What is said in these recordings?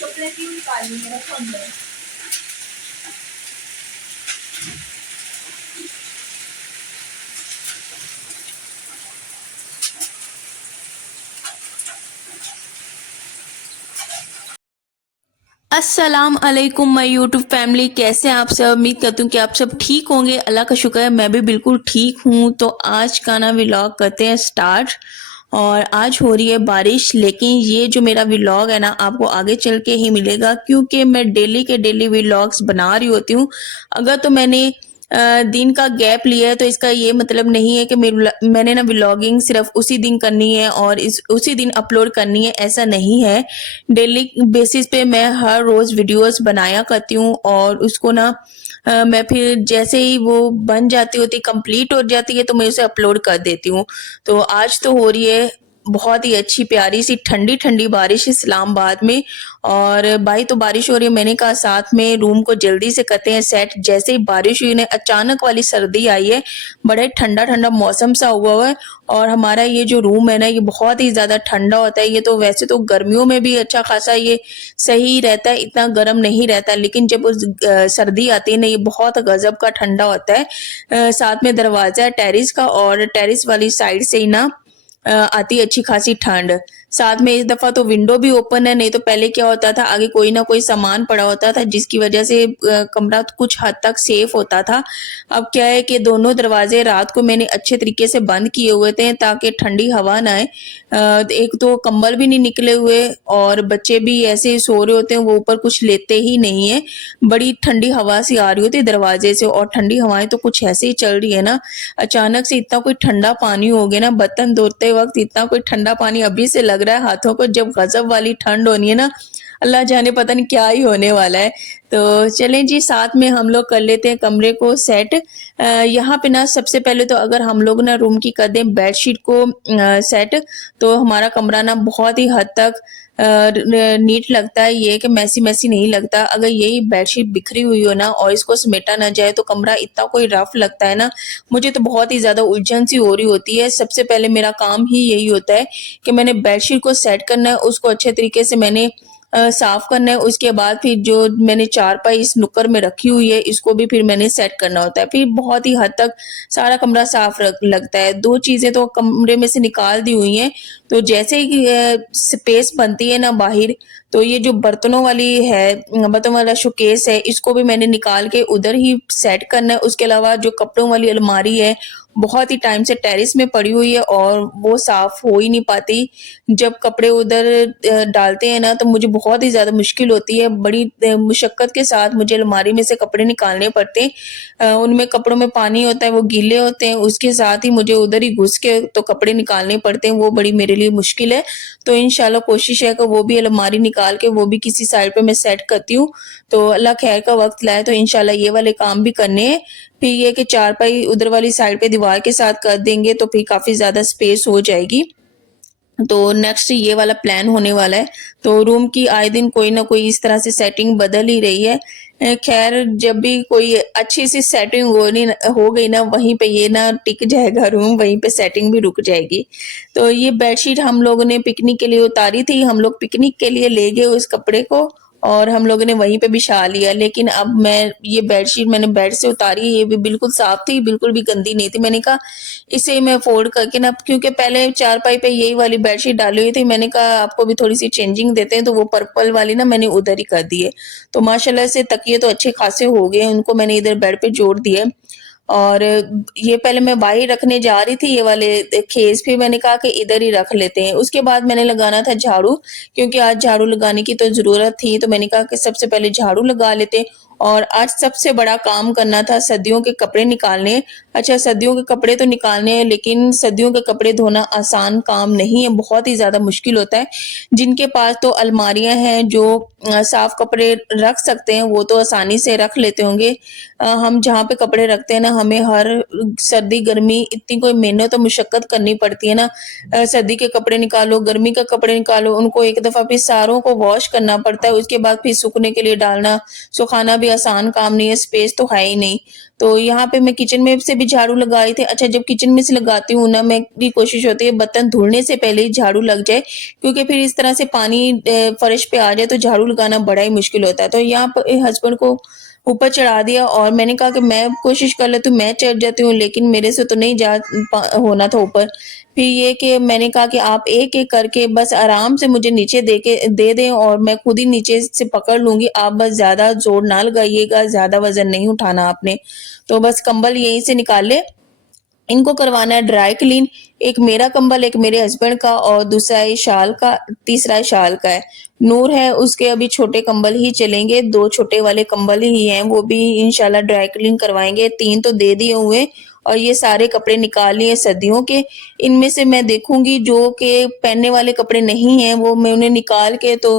Chocolate ही निकाली मेरा phone में। अस्सलाम अलैकुम माय यूट्यूब फैमिली, कैसे हैं आप सब। उम्मीद करती हूँ कि आप सब ठीक होंगे। अल्लाह का शुक्र है मैं भी बिल्कुल ठीक हूँ। तो आज का ना व्लॉग करते हैं स्टार्ट। और आज हो रही है बारिश, लेकिन ये जो मेरा व्लॉग है ना आपको आगे चल के ही मिलेगा, क्योंकि मैं डेली के डेली व्लॉग्स बना रही होती हूँ। अगर तो मैंने दिन का गैप लिया है तो इसका ये मतलब नहीं है कि मैंने ना व्लॉगिंग सिर्फ उसी दिन करनी है और उसी दिन अपलोड करनी है, ऐसा नहीं है। डेली बेसिस पे मैं हर रोज वीडियोस बनाया करती हूँ और उसको ना मैं फिर जैसे ही वो बन जाती होती कंप्लीट हो जाती है तो मैं उसे अपलोड कर देती हूँ। तो आज तो हो रही है बहुत ही अच्छी प्यारी सी ठंडी ठंडी बारिश इस्लामाबाद में। और भाई तो बारिश हो रही है, मैंने कहा साथ में रूम को जल्दी से करते हैं सेट। जैसे ही बारिश हुई ना अचानक वाली सर्दी आई है, बड़े ठंडा ठंडा मौसम सा हुआ है। और हमारा ये जो रूम है ना ये बहुत ही ज्यादा ठंडा होता है। ये तो वैसे तो गर्मियों में भी अच्छा खासा ये सही रहता है, इतना गर्म नहीं रहता, लेकिन जब सर्दी आती है ना ये बहुत गजब का ठंडा होता है। साथ में दरवाजा है टेरिस का और टेरिस वाली साइड से ही ना आती है अच्छी खासी ठंड। साथ में इस दफा तो विंडो भी ओपन है, नहीं तो पहले क्या होता था आगे कोई ना कोई सामान पड़ा होता था जिसकी वजह से कमरा कुछ हद तक सेफ होता था। अब क्या है कि दोनों दरवाजे रात को मैंने अच्छे तरीके से बंद किए हुए थे ताकि ठंडी हवा ना आए। एक तो कंबल भी नहीं निकले हुए और बच्चे भी ऐसे सो रहे होते हैं, वो ऊपर कुछ लेते ही नहीं है। बड़ी ठंडी हवा सी आ रही होती है दरवाजे से, और ठंडी हवाएं तो कुछ ऐसे ही चल रही है ना। अचानक से इतना कोई ठंडा पानी हो गया ना, बर्तन धोते वक्त इतना कोई ठंडा पानी अभी से लग रहा है हाथों को। जब गजब वाली ठंड होनी है ना, अल्लाह जाने पता नहीं क्या ही होने वाला है। तो चलें जी, साथ में हम लोग कर लेते हैं कमरे को सेट। यहाँ पे ना सबसे पहले तो अगर हम लोग ना रूम की कर दें बेडशीट को सेट, तो हमारा कमरा ना बहुत ही हद तक नीट लगता है। ये कि मैसी मैसी नहीं लगता। अगर यही बेडशीट बिखरी हुई हो ना और इसको समेटा ना जाए तो कमरा इतना कोई रफ लगता है ना, मुझे तो बहुत ही ज्यादा उलझन सी हो रही होती है। सबसे पहले मेरा काम ही यही होता है कि मैंने बेडशीट को सेट करना है, उसको अच्छे तरीके से मैंने साफ करना है। उसके बाद फिर जो मैंने चारपाई इस नुक्कर में रखी हुई है इसको भी फिर मैंने सेट करना होता है। फिर बहुत ही हद तक सारा कमरा साफ लगता है। दो चीजें तो कमरे में से निकाल दी हुई हैं, तो जैसे ही स्पेस बनती है ना बाहर, तो ये जो बर्तनों वाली है, बर्तनों वाला शोकेस है, इसको भी मैंने निकाल के उधर ही सेट करना है। उसके अलावा जो कपड़ों वाली अलमारी है बहुत ही टाइम से टेरिस में पड़ी हुई है और वो साफ हो ही नहीं पाती। जब कपड़े उधर डालते हैं ना तो मुझे बहुत ही ज्यादा मुश्किल होती है। बड़ी मुशक्कत के साथ मुझे अलमारी में से कपड़े निकालने पड़ते हैं। उनमें कपड़ों में पानी होता है, वो गीले होते हैं, उसके साथ ही मुझे उधर ही घुस के तो कपड़े निकालने पड़ते हैं। वो बड़ी मेरे लिए मुश्किल है। तो इंशाल्लाह कोशिश है कि वो भी अलमारी निकाल के वो भी किसी साइड पे मैं सेट करती हूँ। तो अल्लाह खैर का वक्त लाए तो इंशाल्लाह ये वाले काम भी करने हैं। फिर ये कि चारपाई उधर वाली साइड पे दीवार के साथ कर देंगे तो फिर काफी ज्यादा स्पेस हो जाएगी। तो नेक्स्ट ये वाला प्लान होने वाला है। तो रूम की आए दिन कोई ना कोई इस तरह से सेटिंग बदल ही रही है। खैर जब भी कोई अच्छी सी सेटिंग हो गई ना वहीं पे ये ना टिक जाएगा रूम, वहीं पे सेटिंग भी रुक जाएगी। तो ये बेडशीट हम लोगों ने पिकनिक के लिए उतारी थी, हम लोग पिकनिक के लिए ले गए उस कपड़े को और हम लोगों ने वहीं पे बिछा लिया। लेकिन अब मैं ये बेडशीट मैंने बेड से उतारी, ये भी बिल्कुल साफ थी, बिल्कुल भी गंदी नहीं थी। मैंने कहा इसे मैं फोल्ड करके ना, क्योंकि पहले चारपाई पे यही वाली बेडशीट डाली हुई थी, मैंने कहा आपको भी थोड़ी सी चेंजिंग देते हैं, तो वो पर्पल वाली ना मैंने उधर ही कर दी है। तो माशाल्लाह से तकिए तो अच्छे खासे हो गए, उनको मैंने इधर बेड पे जोड़ दिए। और ये पहले मैं बाहर रखने जा रही थी ये वाले खेस, फिर मैंने कहा कि इधर ही रख लेते हैं। उसके बाद मैंने लगाना था झाड़ू, क्योंकि आज झाड़ू लगाने की तो जरूरत थी। तो मैंने कहा कि सबसे पहले झाड़ू लगा लेते हैं। और आज सबसे बड़ा काम करना था सर्दियों के कपड़े निकालने। अच्छा सर्दियों के कपड़े तो निकालने हैं, लेकिन सर्दियों के कपड़े धोना आसान काम नहीं है, बहुत ही ज्यादा मुश्किल होता है। जिनके पास तो अलमारियां हैं जो साफ कपड़े रख सकते हैं वो तो आसानी से रख लेते होंगे। हम जहाँ पे कपड़े रखते हैं ना हमें हर सर्दी गर्मी इतनी कोई मेहनत और मुशक्कत करनी पड़ती है ना। सर्दी के कपड़े निकालो, गर्मी के कपड़े निकालो, उनको एक दफा फिर सारों को वॉश करना पड़ता है, उसके बाद फिर सूखने के लिए डालना, सुखाना भी आसान काम नहीं है, स्पेस तो है ही नहीं। तो यहाँ पे मैं किचन में से भी झाड़ू लगाई थी। अच्छा, जब किचन में से लगाती हूँ ना, मेरी कोशिश होती है बर्तन धुलने से पहले ही झाड़ू लग जाए, क्योंकि फिर इस तरह से पानी फर्श पे आ जाए तो झाड़ू लगाना बड़ा ही मुश्किल होता है। तो यहाँ पर हस्बैंड को ऊपर चढ़ा दिया और मैंने कहा कि मैं कोशिश कर लेती हूँ, मैं चढ़ जाती हूँ, लेकिन मेरे से तो नहीं होना था ऊपर। फिर ये कि मैंने कहा कि आप एक-एक करके बस आराम से मुझे नीचे दे दें और मैं खुद ही नीचे से पकड़ लूँगी। आप बस ज़्यादा ज़ोर ना लगाइएगा, ज़्यादा वज़न नहीं उठाना आपने। तो बस कंबल यहीं से निकाल लें। इनको करवाना है ड्राई क्लीन। एक मेरा कंबल, एक मेरे हस्बैंड का और दूसरा है शाल का, तीसरा है शाल का है। नूर है, उसके अभी छोटे कंबल ही चलेंगे, 2 छोटे वाले कंबल ही हैं, वो भी इंशाल्लाह ड्राई क्लीन करवाएँगे। 3 तो दे दिए हुए और ये सारे कपड़े निकाल लिए सर्दियों के। इनमें से मैं देखूँगी जो कि पहनने वाले कपड़े नहीं हैं, वो मैं उन्हें निकाल के तो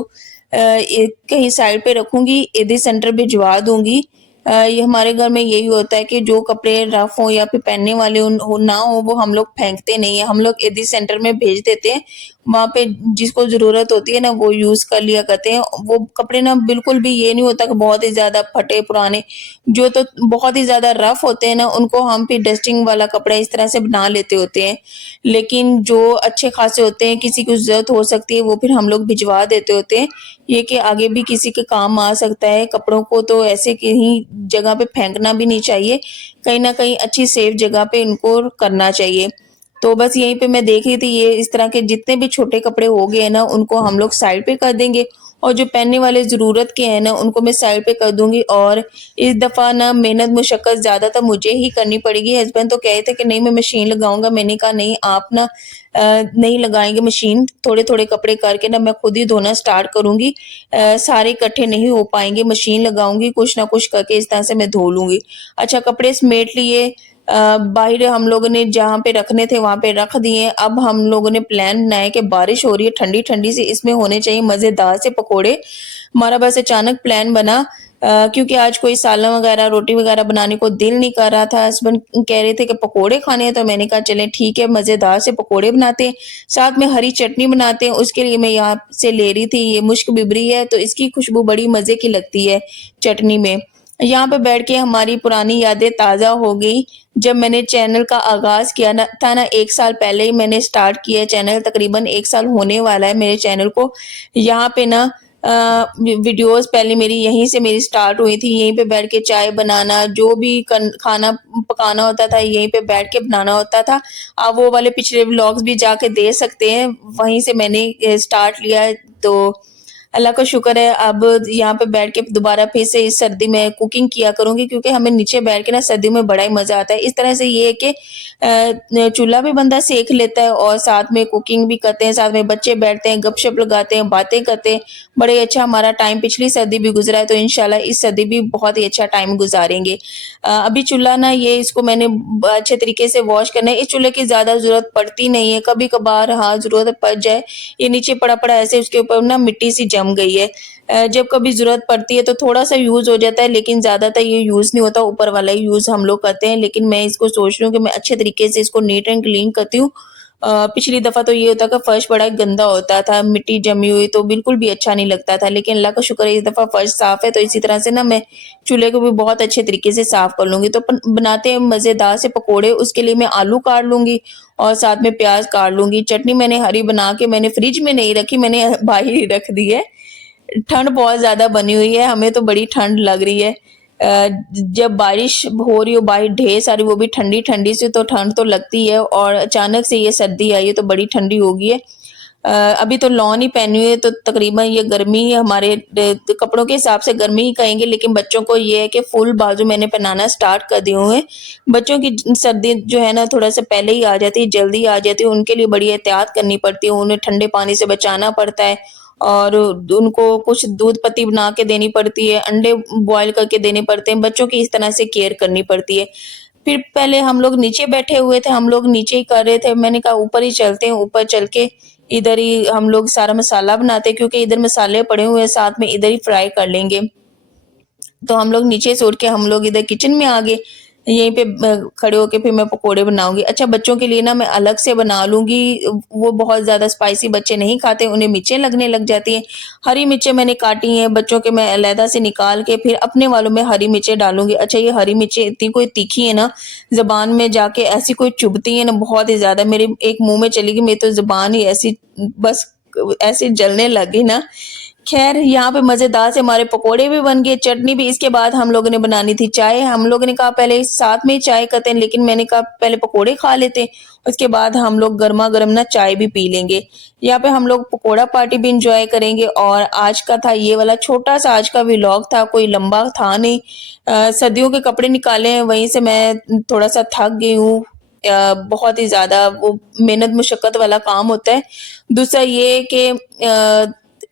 एक कहीं साइड पे रखूँगी, ईदी सेंटर भिजवा दूँगी। ये हमारे घर में यही होता है कि जो कपड़े रफ हो या फिर पहनने वाले ना हो, वो हम लोग फेंकते नहीं है, हम लोग ईदी सेंटर में भेज देते हैं। वहाँ पे जिसको ज़रूरत होती है ना, वो यूज़ कर लिया करते हैं। वो कपड़े ना बिल्कुल भी ये नहीं होता कि बहुत ही ज़्यादा फटे पुराने, जो तो बहुत ही ज़्यादा रफ होते हैं ना, उनको हम फिर डस्टिंग वाला कपड़ा इस तरह से बना लेते होते हैं। लेकिन जो अच्छे खासे होते हैं, किसी को ज़रूरत हो सकती है, वो फिर हम लोग भिजवा देते होते हैं। ये कि आगे भी किसी के काम आ सकता है। कपड़ों को तो ऐसे कहीं जगह पे फेंकना भी नहीं चाहिए, कहीं न कहीं अच्छी सेफ जगह पे इनको करना चाहिए। तो बस यहीं पे मैं देख रही थी, ये इस तरह के जितने भी छोटे कपड़े हो गए हैं ना, उनको हम लोग साइड पे कर देंगे और जो पहनने वाले ज़रूरत के हैं ना, उनको मैं साइड पे कर दूँगी। और इस दफ़ा ना मेहनत मुशक्कत ज़्यादातर मुझे ही करनी पड़ेगी। हस्बैंड तो कहे थे कि नहीं मैं मशीन लगाऊँगा, मैंने कहा नहीं आप ना नहीं लगाएँगे मशीन, थोड़े-थोड़े कपड़े करके ना मैं खुद ही धोना स्टार्ट करूँगी। सारे इकट्ठे नहीं हो पाएँगे, मशीन लगाऊँगी, कुछ ना कुछ करके इस तरह से मैं धो लूँगी। अच्छा, कपड़े समेट लिए, बाहर हम लोगों ने जहाँ पे रखने थे वहाँ पे रख दिए। अब हम लोगों ने प्लान बनाया कि बारिश हो रही है, ठंडी-ठंडी सी, इसमें होने चाहिए मज़ेदार से पकोड़े। हमारा बस अचानक प्लान बना, क्योंकि आज कोई सालन वगैरह, रोटी वगैरह बनाने को दिल नहीं कर रहा था। हस्बैंड कह रहे थे कि पकोड़े खाने हैं, तो मैंने कहा चलें ठीक है, मज़ेदार से पकोड़े बनाते हैं, साथ में हरी चटनी बनाते हैं। उसके लिए मैं यहाँ से ले रही थी, ये मुश्क बिबरी है, तो इसकी खुशबू बड़ी मज़े की लगती है चटनी में। यहाँ पे बैठ के हमारी पुरानी यादें ताज़ा हो गई। जब मैंने चैनल का आगाज़ किया ना था ना, 1 साल पहले ही मैंने स्टार्ट किया है चैनल, तकरीबन 1 साल होने वाला है मेरे चैनल को। यहाँ पे ना वीडियोज़ पहले मेरी यहीं से मेरी स्टार्ट हुई थी, यहीं पे बैठ के चाय बनाना, जो भी खाना पकाना होता था, यहीं पे बैठ के बनाना होता था। आप वो वाले पिछले व्लॉग्स भी जाके देख सकते हैं, वहीं से मैंने स्टार्ट लिया है। तो अल्लाह का शुक्र है, अब यहाँ पे बैठ के दोबारा फिर से इस सर्दी में कुकिंग किया करूँगी, क्योंकि हमें नीचे बैठ के ना सर्दियों में बड़ा ही मज़ा आता है। इस तरह से ये है कि चूल्हा भी बंदा सेक लेता है और साथ में कुकिंग भी करते हैं, साथ में बच्चे बैठते हैं, गपशप लगाते हैं, बातें करते हैं। बड़े अच्छा हमारा टाइम पिछली सर्दी भी गुज़रा है, तो इंशाल्लाह इस सर्दी भी बहुत ही अच्छा टाइम गुज़ारेंगे। अभी चूल्हा ना ये इसको मैंने अच्छे तरीके से वॉश करना है। इस चूल्हे की ज़्यादा ज़रूरत पड़ती नहीं है, कभी-कभार हाँ, ज़रूरत पड़ जाए। ये नीचे पड़ा-पड़ा ऐसे उसके ऊपर ना मिट्टी सी जम गई है। जब कभी ज़रूरत पड़ती है तो थोड़ा-सा यूज़ हो जाता है, लेकिन ज़्यादातर ये यूज़ नहीं होता, ऊपर वाला ही यूज़ हम लोग करते हैं। लेकिन मैं इसको सोच रही हूँ कि मैं अच्छे तरीके से इसको नीट एंड क्लीन करती हूँ। पिछली दफ़ा तो ये होता कि फर्श बड़ा गंदा होता था, मिट्टी जमी हुई, तो बिल्कुल भी अच्छा नहीं लगता था। लेकिन अल्लाह का शुक्र है इस दफ़ा फर्श साफ़ है, तो इसी तरह से ना मैं चूल्हे को भी बहुत अच्छे तरीके से साफ़ कर लूँगी। तो बनाते हैं मज़ेदार से पकोड़े, उसके लिए मैं आलू काट लूँगी और साथ में प्याज़ काट लूँगी। चटनी मैंने हरी बना के मैंने फ्रिज में नहीं रखी, मैंने बाहर ही रख दी है। ठंड बहुत ज़्यादा बनी हुई है, हमें तो बड़ी ठंड लग रही है। जब बारिश हो रही हो बाहर ढेर सारी, वो भी ठंडी-ठंडी सी, तो ठंड तो लगती है और अचानक से ये सर्दी आई है तो बड़ी ठंडी हो गई है। अभी तो लॉन ही पहनी हुई है, तो तकरीबन ये गर्मी हमारे कपड़ों के हिसाब से गर्मी ही कहेंगे, लेकिन बच्चों को ये है कि फुल बाजू मैंने पहनाना स्टार्ट कर दिए हुए हैं। बच्चों की सर्दी जो है ना थोड़ा सा पहले ही आ जाती है, जल्दी आ जाती है, उनके लिए बड़ी एहतियात करनी पड़ती है, उन्हें ठंडे पानी से बचाना पड़ता है और उनको कुछ दूध पत्ती बना के देनी पड़ती है, अंडे बॉयल करके देने पड़ते हैं, बच्चों की इस तरह से केयर करनी पड़ती है। फिर पहले हम लोग नीचे बैठे हुए थे, हम लोग नीचे ही कर रहे थे, मैंने कहा ऊपर ही चलते हैं, ऊपर चल के इधर ही हम लोग सारा मसाला बनाते हैं, क्योंकि इधर मसाले पड़े हुए हैं, साथ में इधर ही फ्राई कर लेंगे। तो हम लोग नीचे से उठ के हम लोग इधर किचन में आ गए। यहीं पे खड़े होके फिर मैं पकोड़े बनाऊंगी। अच्छा, बच्चों के लिए ना मैं अलग से बना लूंगी, वो बहुत ज़्यादा स्पाइसी बच्चे नहीं खाते, उन्हें मिर्चें लगने लग जाती हैं। हरी मिर्चें मैंने काटी हैं, बच्चों के मैं अलहदा से निकाल के फिर अपने वालों में हरी मिर्चें डालूंगी। अच्छा, ये हरी मिर्चें इतनी कोई तीखी है ना, ज़बान में जाके ऐसी कोई चुभती है ना बहुत ही ज़्यादा, मेरे एक मुँह में चली गई, मेरी तो ज़ुबान ही ऐसी बस ऐसे जलने लगी ना। खैर, यहाँ पे मज़ेदार से हमारे पकोड़े भी बन गए, चटनी भी। इसके बाद हम लोगों ने बनानी थी चाय। हम लोगों ने कहा पहले साथ में ही चाय करते हैं, लेकिन मैंने कहा पहले पकोड़े खा लेते हैं, उसके बाद हम लोग गरमा-गरम ना चाय भी पी लेंगे। यहाँ पे हम लोग पकोड़ा पार्टी भी एन्जॉय करेंगे और आज का था ये वाला छोटा-सा आज का व्लॉग था, कोई लंबा था नहीं। सर्दियों के कपड़े निकाले हैं, वहीं से मैं थोड़ा-सा थक गई हूँ। बहुत ही ज़्यादा वो मेहनत मुशक्कत वाला काम होता है। दूसरा ये कि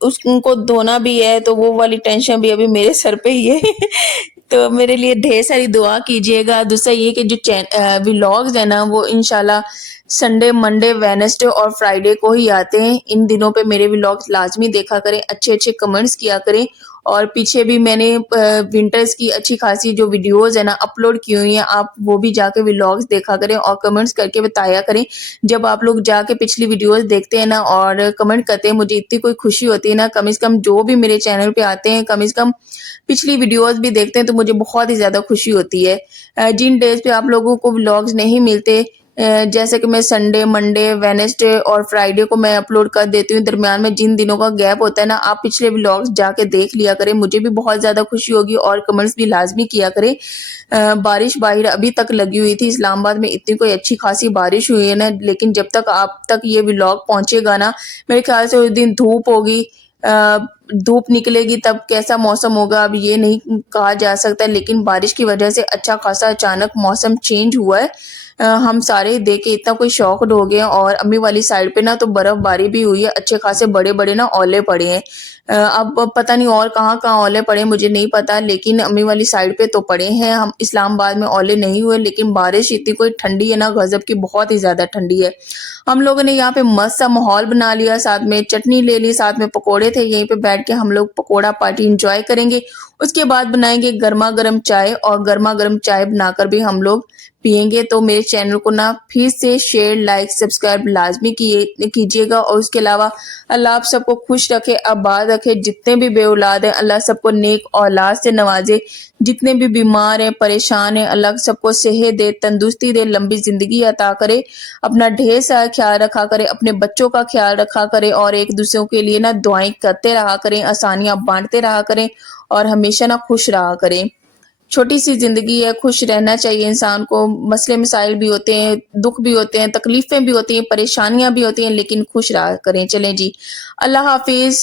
उनको धोना भी है, तो वो वाली टेंशन भी अभी मेरे सर पे ही है। तो मेरे लिए ढेर सारी दुआ कीजिएगा। दूसरा ये कि जो व्लॉग्स है ना, वो इंशाल्लाह संडे, मंडे, वेडनेसडे और फ्राइडे को ही आते हैं। इन दिनों पे मेरे व्लॉग्स लाजमी देखा करें, अच्छे-अच्छे कमेंट्स किया करें। और पीछे भी मैंने विंटर्स की अच्छी खासी जो वीडियोज़ है ना अपलोड की हुई हैं, आप वो भी जाके व्लॉग्स देखा करें और कमेंट्स करके बताया करें। जब आप लोग जाके पिछली वीडियोज़ देखते हैं ना और कमेंट करते हैं, मुझे इतनी कोई खुशी होती है ना, कम से कम जो भी मेरे चैनल पे आते हैं, कम से कम पिछली वीडियोज़ भी देखते हैं, तो मुझे बहुत ही ज़्यादा खुशी होती है। जिन डेज़ पे आप लोगों को व्लॉग्स नहीं मिलते, जैसे कि मैं संडे, मंडे, वेडनेसडे और फ्राइडे को मैं अपलोड कर देती हूँ, दरमियान में जिन दिनों का गैप होता है ना, आप पिछले व्लॉग्स जाके देख लिया करें, मुझे भी बहुत ज़्यादा खुशी होगी और कमेंट्स भी लाज़मी किया करें। बारिश बाहर अभी तक लगी हुई थी, इस्लामाबाद में इतनी कोई अच्छी खासी बारिश हुई है ना, लेकिन जब तक आप तक ये व्लॉग पहुँचेगा ना, मेरे ख्याल से उस दिन धूप होगी। धूप निकलेगी तब कैसा मौसम होगा अब ये नहीं कहा जा सकता, लेकिन बारिश की वजह से अच्छा खासा अचानक मौसम चेंज हुआ है। हम सारे देख के इतना कोई शॉक्ड हो गए हैं और अम्मी वाली साइड पे ना तो बर्फबारी भी हुई है, अच्छे खासे बड़े-बड़े ना ओले पड़े हैं। अब पता नहीं और कहाँ-कहाँ ओले पड़े हैं मुझे नहीं पता, लेकिन अम्मी वाली साइड पे तो पड़े हैं। हम इस्लामाबाद में ओले नहीं हुए, लेकिन बारिश इतनी कोई ठंडी है ना गज़ब की, बहुत ही ज़्यादा ठंडी है। हम लोगों ने यहाँ पे मस्त सा माहौल बना लिया, साथ में चटनी ले ली, साथ में पकोड़े थे, यहीं पे बैठ के हम लोग पकोड़ा पार्टी एंजॉय करेंगे। उसके बाद बनाएंगे गर्मा गर्म चाय और गर्मा गर्म चाय बनाकर भी हम लोग पियेंगे। तो मेरे चैनल को ना फिर से शेयर, लाइक, सब्सक्राइब लाजमी कीजिएगा। और उसके अलावा अल्लाह आप सबको खुश रखे, आबाद रखे। जितने भी बेऔलाद हैं अल्लाह सबको नेक औलाद से नवाजे। जितने भी बीमार हैं, परेशान हैं, अल्लाह सबको सेहत दे, तंदुरुस्ती दे, लंबी ज़िंदगी अता करे। अपना ढेर सारा ख्याल रखा करें, अपने बच्चों का ख्याल रखा करें और एक दूसरों के लिए ना दुआएं करते रहा करें, आसानियाँ बांटते रहा करें और हमेशा ना खुश रहा करें। छोटी सी ज़िंदगी है, खुश रहना चाहिए इंसान को। मसले मसाइल भी होते हैं, दुख भी होते हैं, तकलीफ़ें भी होती हैं, परेशानियाँ भी होती हैं, लेकिन खुश रहा करें। चलें जी, अल्लाह हाफ़िज़।